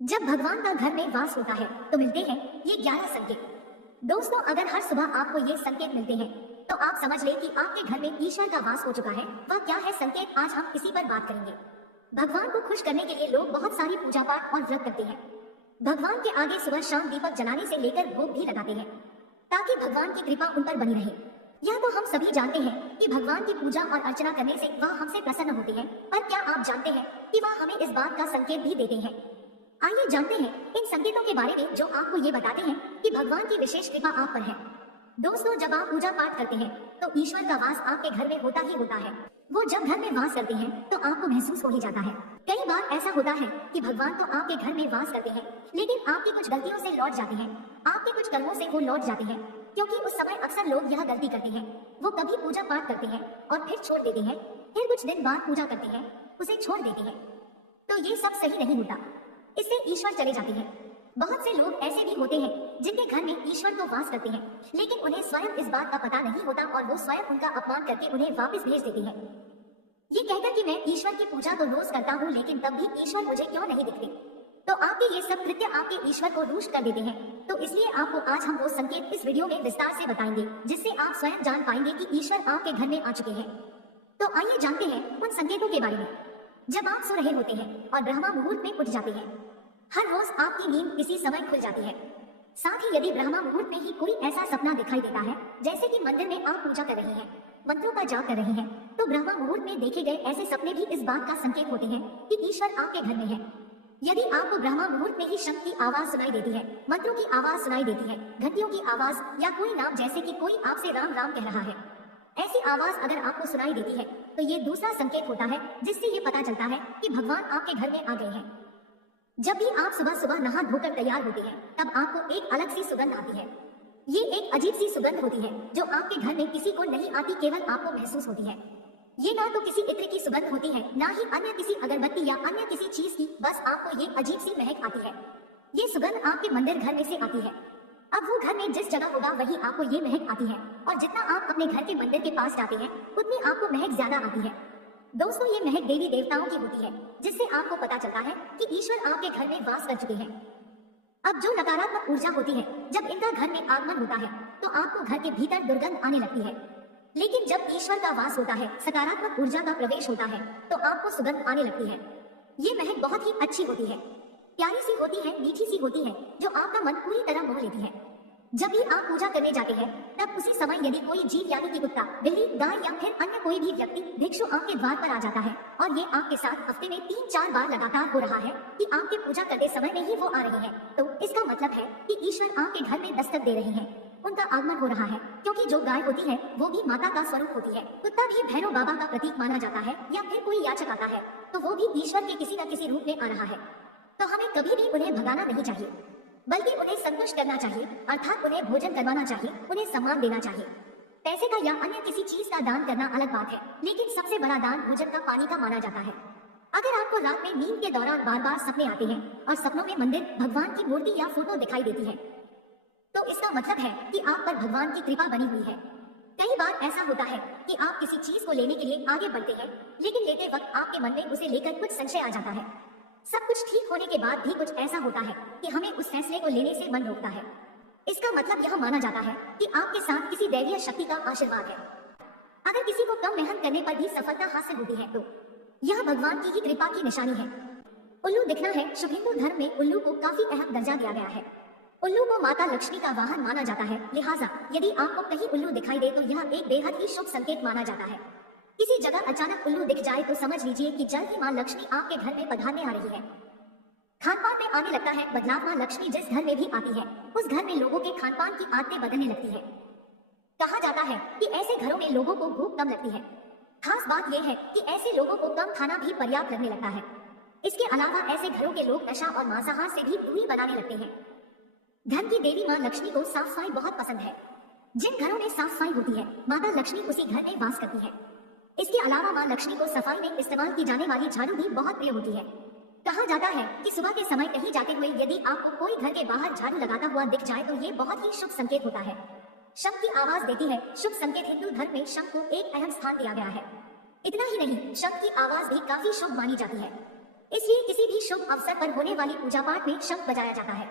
जब भगवान का घर में वास होता है तो मिलते हैं ये 11 संकेत। दोस्तों, अगर हर सुबह आपको ये संकेत मिलते हैं तो आप समझ लें कि आपके घर में ईश्वर का वास हो चुका है। वह क्या है संकेत, आज हम इसी पर बात करेंगे। भगवान को खुश करने के लिए लोग बहुत सारी पूजा पाठ और व्रत करते हैं। भगवान के आगे सुबह शाम दीपक जलाने से लेकर भोग भी लगाते हैं ताकि भगवान की कृपा उन पर बनी रहे। यह तो हम सभी जानते हैं कि भगवान की पूजा और अर्चना करने से वह हमसे प्रसन्न होते हैं, पर क्या आप जानते हैं कि वह हमें इस बात का संकेत भी देते हैं। आइए जानते हैं इन संकेतों के बारे में जो आपको ये बताते हैं कि भगवान की विशेष कृपा आप पर है। दोस्तों, जब आप पूजा पाठ करते हैं तो ईश्वर का वास आपके घर में होता ही होता है। वो जब घर में वास करते हैं तो आपको महसूस हो ही जाता है। कई बार ऐसा होता है कि भगवान तो आपके घर में वास करते हैं, लेकिन आपकी कुछ गलतियों से लौट जाते हैं, आपके कुछ कर्मों से वो लौट जाते हैं। क्योंकि उस समय अक्सर लोग यह गलती करते हैं, वो कभी पूजा पाठ करते हैं और फिर छोड़ देते हैं, फिर कुछ दिन बाद पूजा करते हैं, उसे छोड़ देते हैं। तो ये सब सही नहीं होता, इससे ईश्वर चले जाते हैं। बहुत से लोग ऐसे भी होते हैं जिनके घर में ईश्वर तो वास करते हैं, लेकिन उन्हें स्वयं इस बात का पता नहीं होता और वो स्वयं उनका अपमान करके उन्हें वापस भेज देते हैं, ये कहकर कि मैं ईश्वर की पूजा तो रोज करता हूँ लेकिन तब भी ईश्वर मुझे क्यों नहीं दिखते। तो आपके ये सब कृत्य आपके ईश्वर को रुष्ट कर देते हैं। तो इसलिए आपको आज हम वो संकेत इस वीडियो में विस्तार से बताएंगे जिससे आप स्वयं जान पाएंगे कि ईश्वर आपके घर में आ चुके हैं। तो आइए जानते हैं उन संकेतों के बारे में। जब आप सो रहे होते हैं और ब्रह्मा मुहूर्त में उठ जाते हैं, हर रोज आपकी नींद इसी समय खुल जाती है। साथ ही यदि ब्रह्मा मुहूर्त में ही कोई ऐसा सपना दिखाई देता है जैसे कि मंदिर में आप पूजा कर रहे हैं, मंत्रों का जाप कर रहे हैं, तो ब्रह्मा मुहूर्त में देखे गए ऐसे सपने भी इस बात का संकेत होते हैं कि ईश्वर आपके घर में है। यदि आपको ब्रह्मा मुहूर्त में ही शब्द की आवाज सुनाई देती है, मंत्रों की आवाज सुनाई देती है, घंटियों की आवाज या कोई नाम जैसे कि कोई आपसे राम राम कह रहा है, ऐसी आवाज अगर आपको सुनाई देती है तो ये दूसरा संकेत होता है जिससे ये पता चलता है कि भगवान आपके घर में आ गए हैं। जब भी आप सुबह सुबह नहा धोकर तैयार होते हैं तब आपको एक अलग सी सुगंध आती है। ये एक अजीब सी सुगंध होती है जो आपके घर में किसी को नहीं आती, केवल आपको महसूस होती है। ये ना तो किसी इत्र की सुगंध होती है, ना ही अन्य किसी अगरबत्ती या अन्य किसी चीज की, बस आपको ये अजीब सी महक आती है। ये सुगंध आपके मंदिर घर में से आती है। अब वो घर में जिस जगह होगा वहीं आपको ये महक आती है, और जितना आप अपने घर के मंदिर के पास जाते हैं उतनी आपको महक ज्यादा आती है। दोस्तों, ये महक देवी देवताओं की होती है जिससे आपको पता चलता है कि ईश्वर आपके घर में वास कर चुके हैं। अब जो नकारात्मक ऊर्जा होती है, जब इनका घर में आगमन होता है तो आपको घर के भीतर दुर्गंध आने लगती है। लेकिन जब ईश्वर का वास होता है, सकारात्मक ऊर्जा का प्रवेश होता है, तो आपको सुगंध आने लगती है। ये महक बहुत ही अच्छी होती है, प्यारी सी होती है, मीठी सी होती है, जो आपका मन पूरी तरह मोह लेती है। जब भी आप पूजा करने जाते हैं तब उसी समय यदि कोई जीव यानी कि कुत्ता, बिल्ली, गाय या फिर अन्य कोई भी व्यक्ति भिक्षु आपके द्वार पर आ जाता है और ये आपके साथ हफ्ते में 3-4 बार लगातार हो रहा है कि आपके पूजा करते समय में ही वो आ रहे हैं, तो इसका मतलब है कि ईश्वर आपके घर में दस्तक दे रहे हैं, उनका आगमन हो रहा है। क्योंकि जो गाय होती है वो भी माता का स्वरूप होती है, कुत्ता भी भैरव बाबा का प्रतीक माना जाता है, या फिर कोई याचक आता है तो वो भी ईश्वर के किसी न किसी रूप में आ रहा है। तो हमें कभी भी उन्हें भगाना नहीं चाहिए, बल्कि उन्हें संतुष्ट करना चाहिए, अर्थात उन्हें भोजन करवाना चाहिए, उन्हें सम्मान देना चाहिए। पैसे का या अन्य किसी चीज का दान करना अलग बात है, लेकिन सबसे बड़ा दान भोजन का, पानी का माना जाता है। अगर आपको रात में नींद के दौरान बार बार सपने आते हैं और सपनों में मंदिर, भगवान की मूर्ति या फोटो दिखाई देती है, तो इसका मतलब है कि आप पर भगवान की कृपा बनी हुई है। कई बार ऐसा होता है कि आप किसी चीज को लेने के लिए आगे बढ़ते हैं, लेकिन लेते वक्त आपके मन में उसे लेकर कुछ संशय आ जाता है। सब कुछ ठीक होने के बाद भी कुछ ऐसा होता है कि हमें उस फैसले को लेने से मन रोकता है। इसका मतलब यह माना जाता है कि आपके साथ किसी दैवीय शक्ति का आशीर्वाद है। अगर किसी को कम मेहनत करने पर भी सफलता हासिल होती है तो यह भगवान की ही कृपा की निशानी है। उल्लू दिखना है, शुभ हिंदू धर्म में उल्लू को काफी अहम दर्जा दिया गया है। उल्लू को माता लक्ष्मी का वाहन माना जाता है, लिहाजा यदि आपको कहीं उल्लू दिखाई दे तो यह एक बेहद ही शुभ संकेत माना जाता है। किसी जगह अचानक उल्लू दिख जाए तो समझ लीजिए कि जल्द ही माँ लक्ष्मी आपके घर में पधारने आ रही है। खान पान में आने लगता है बदलाव। माँ लक्ष्मी जिस घर में भी आती है उस घर में लोगों के खान पान की आदतें बदलने लगती है। कहा जाता है कि ऐसे घरों में लोगों को भूख कम लगती है। खास बात यह है कि ऐसे लोगों को कम खाना भी पर्याप्त लगने लगता है। इसके अलावा ऐसे घरों के लोग नशा और मांसाहार से भी दूरी बनाने लगते हैं। धन की देवी माँ लक्ष्मी को साफ सफाई बहुत पसंद है। जिन घरों में साफ सफाई होती है माता लक्ष्मी उसी घर में वास करती है। इसके अलावा माँ लक्ष्मी को सफाई में इस्तेमाल की जाने वाली झाड़ू भी बहुत प्रिय होती है। कहा जाता है कि सुबह के समय कहीं जाते हुए यदि आपको कोई घर के बाहर झाड़ू लगाता हुआ दिख जाए तो ये बहुत ही शुभ संकेत होता है। शंख की आवाज देती है, शुभ संकेत। हिंदू धर्म में शंख को एक अहम स्थान दिया गया है। इतना ही नहीं, शंख की आवाज भी काफी शुभ मानी जाती है। इसलिए किसी भी शुभ अवसर पर होने वाली पूजा पाठ में शंख बजाया जाता है।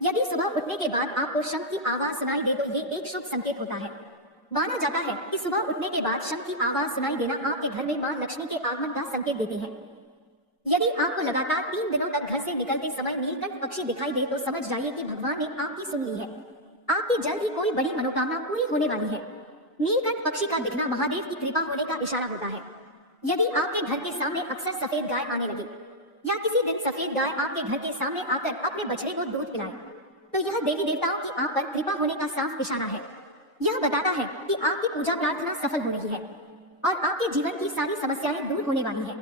यदि सुबह उठने के बाद आपको शंख की आवाज सुनाई दे तो ये एक शुभ संकेत होता है। माना जाता है कि सुबह उठने के बाद शंख की आवाज सुनाई देना आपके घर में मां लक्ष्मी के आगमन का संकेत देते हैं। यदि आपको लगातार 3 दिनों तक घर से निकलते समय नीलकंठ पक्षी दिखाई दे तो समझ जाइए कि भगवान ने आपकी सुन ली है। आपकी जल्द ही कोई बड़ी मनोकामना पूरी होने वाली है। नीलकंठ पक्षी का दिखना महादेव की कृपा होने का इशारा होता है। यदि आपके घर के सामने अक्सर सफेद गाय आने लगे या किसी दिन सफेद गाय आपके घर के सामने आकर अपने बछड़े को दूध पिलाए तो यह देवी देवताओं की आप पर कृपा होने का साफ इशारा है। यह बताता है कि आपकी पूजा प्रार्थना सफल हो रही है और आपके जीवन की सारी समस्याएं दूर होने वाली है।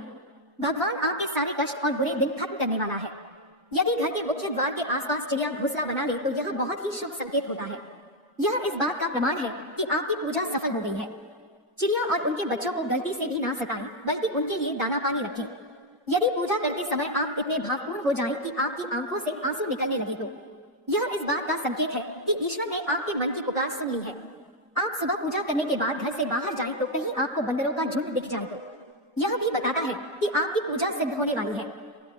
भगवान आपके सारे कष्ट और बुरे दिन खत्म करने वाला है। यदि घर के मुख्य द्वार के आसपास चिड़िया घोंसला बना ले तो यह बहुत ही शुभ संकेत होता है। यह इस बात का प्रमाण है कि आपकी पूजा सफल हो गई है। चिड़िया और उनके बच्चों को गलती से भी ना सताएं, बल्कि उनके लिए दाना पानी रखें। यदि पूजा करते समय आप इतने भावपूर्ण हो जाएं कि आपकी आंखों से आंसू निकलने लगे तो यह इस बात का संकेत है कि ईश्वर ने आपके मन की पुकार सुन ली है। आप सुबह पूजा करने के बाद घर से बाहर जाएं तो कहीं आपको बंदरों का झुंड दिख जाए तो यह भी बताता है कि आपकी पूजा सिद्ध होने वाली है।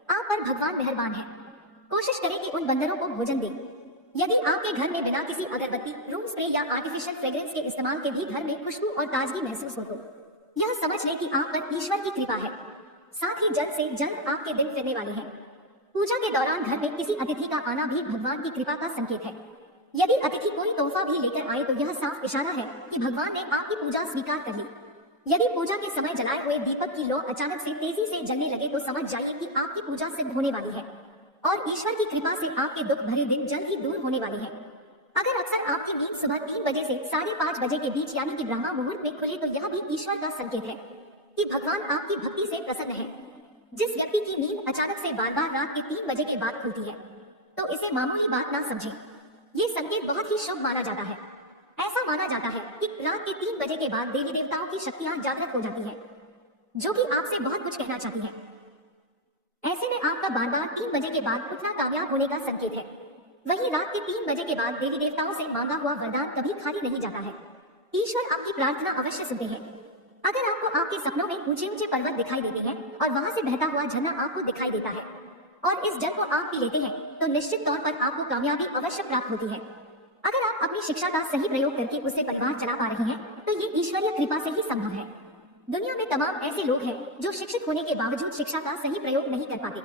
आप पर भगवान मेहरबान है। कोशिश करें कि उन बंदरों को भोजन दें। यदि आपके घर में बिना किसी अगरबत्ती, रूम स्प्रे या आर्टिफिशियल फ्रेग्रेंस के इस्तेमाल के भी घर में खुशबू और ताजगी महसूस हो तो यह समझ लें कि आप पर ईश्वर की कृपा है। साथ ही जल्द से जल्द आपके दिन फिरने वाले हैं। पूजा के दौरान घर में किसी अतिथि का आना भी भगवान की कृपा का संकेत है। यदि अतिथि कोई तोहफा भी लेकर आए तो यह साफ इशारा है कि भगवान ने आपकी पूजा स्वीकार कर ली। यदि पूजा के समय जलाए हुए दीपक की लौ अचानक से तेजी से जलने लगे तो समझ जाइए कि आपकी पूजा सिद्ध होने वाली है और ईश्वर की कृपा से आपके दुख भरे दिन जल्द ही दूर होने वाले हैं। अगर अक्सर आपकी नींद सुबह 3 बजे से 5:30 बजे के बीच यानी कि ब्रह्मा मुहूर्त में खुले तो यह भी ईश्वर का संकेत है कि भगवान आपकी भक्ति से प्रसन्न है। जिस व्यक्ति की नींद अचानक से बार बार रात के 3 बजे के बाद खुलती है तो इसे मामूली बात ना समझें। ये संकेत बहुत ही शुभ माना जाता है। ऐसा माना जाता है कि रात के 3 बजे के बाद देवी देवताओं की शक्तियां जागृत हो जाती है जो कि आपसे बहुत कुछ कहना चाहती है। ऐसे में आपका बार बार 3 बजे के बाद उठना कामयाब होने का संकेत है। वहीं रात के 3 बजे के बाद देवी देवताओं से मांगा हुआ वरदान कभी खाली नहीं जाता है। ईश्वर आपकी प्रार्थना अवश्य सुनते हैं। अगर आपको आपके सपनों में ऊंचे ऊंचे पर्वत दिखाई देते हैं और वहां से बहता हुआ झरना आपको दिखाई देता है और इस जल को आप पी लेते हैं तो निश्चित तौर पर आपको कामयाबी अवश्य प्राप्त होती है। अगर आप अपनी शिक्षा का सही प्रयोग करके उससे परिवार चला पा रहे हैं तो ये ईश्वरीय कृपा से ही संभव है। दुनिया में तमाम ऐसे लोग हैं जो शिक्षित होने के बावजूद शिक्षा का सही प्रयोग नहीं कर पाते।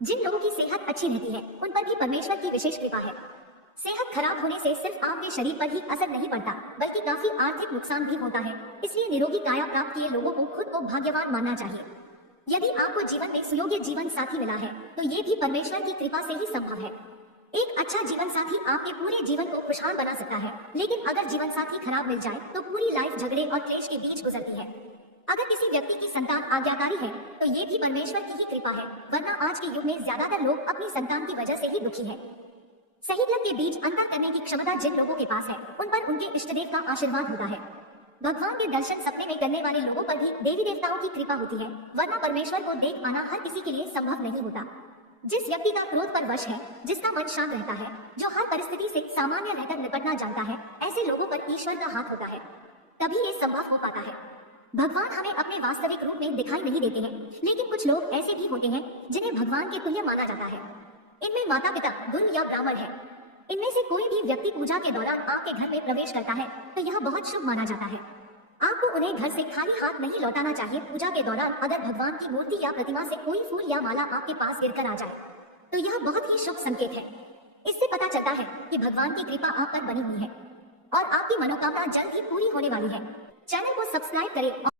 जिन लोगों की सेहत अच्छी रहती है उन पर भी परमेश्वर की विशेष कृपा है। सेहत खराब होने से सिर्फ आपके शरीर पर ही असर नहीं पड़ता बल्कि काफी आर्थिक नुकसान भी होता है। इसलिए निरोगी काया प्राप्त किए लोगों को खुद को भाग्यवान मानना चाहिए। यदि आपको जीवन में सुयोग्य जीवन साथी मिला है तो ये भी परमेश्वर की कृपा से ही संभव है। एक अच्छा जीवन साथी आपके पूरे जीवन को खुशहाल बना सकता है, लेकिन अगर जीवन साथी खराब मिल जाए तो पूरी लाइफ झगड़े और क्लेश के बीच गुजरती है। अगर किसी व्यक्ति की संतान आज्ञाकारी है तो ये भी परमेश्वर की ही कृपा है, वरना आज के युग में ज्यादातर लोग अपनी संतान की वजह से ही दुखी है। सही गलत के बीच अंतर करने की क्षमता जिन लोगों के पास है उन पर उनके इष्टदेव का आशीर्वाद होता है। भगवान के दर्शन सपने में करने वाले लोगों पर भी देवी देवताओं की कृपा होती है, वरना परमेश्वर को देख पाना हर किसी के लिए संभव नहीं होता। जिस व्यक्ति का क्रोध पर वश है, जिसका मन शांत रहता है, जो हर परिस्थिति से सामान्य रहकर निपटना जानता है, ऐसे लोगों पर ईश्वर का हाथ होता है, तभी ये संभव हो पाता है। भगवान हमें अपने वास्तविक रूप में दिखाई नहीं देते हैं, लेकिन कुछ लोग ऐसे भी होते हैं जिन्हें भगवान के तुल्य माना जाता है। इनमें माता पिता, गुरु या ब्राह्मण है। इनमें से कोई भी व्यक्ति पूजा के दौरान आपके घर में प्रवेश करता है तो यह बहुत शुभ माना जाता है। आपको उन्हें घर से खाली हाथ नहीं लौटाना चाहिए। पूजा के दौरान अगर भगवान की मूर्ति या प्रतिमा से कोई फूल या माला आपके पास गिरकर आ जाए तो यह बहुत ही शुभ संकेत है। इससे पता चलता है कि भगवान की कृपा आप पर बनी हुई है और आपकी मनोकामना जल्द ही पूरी होने वाली है। चैनल को सब्सक्राइब करें।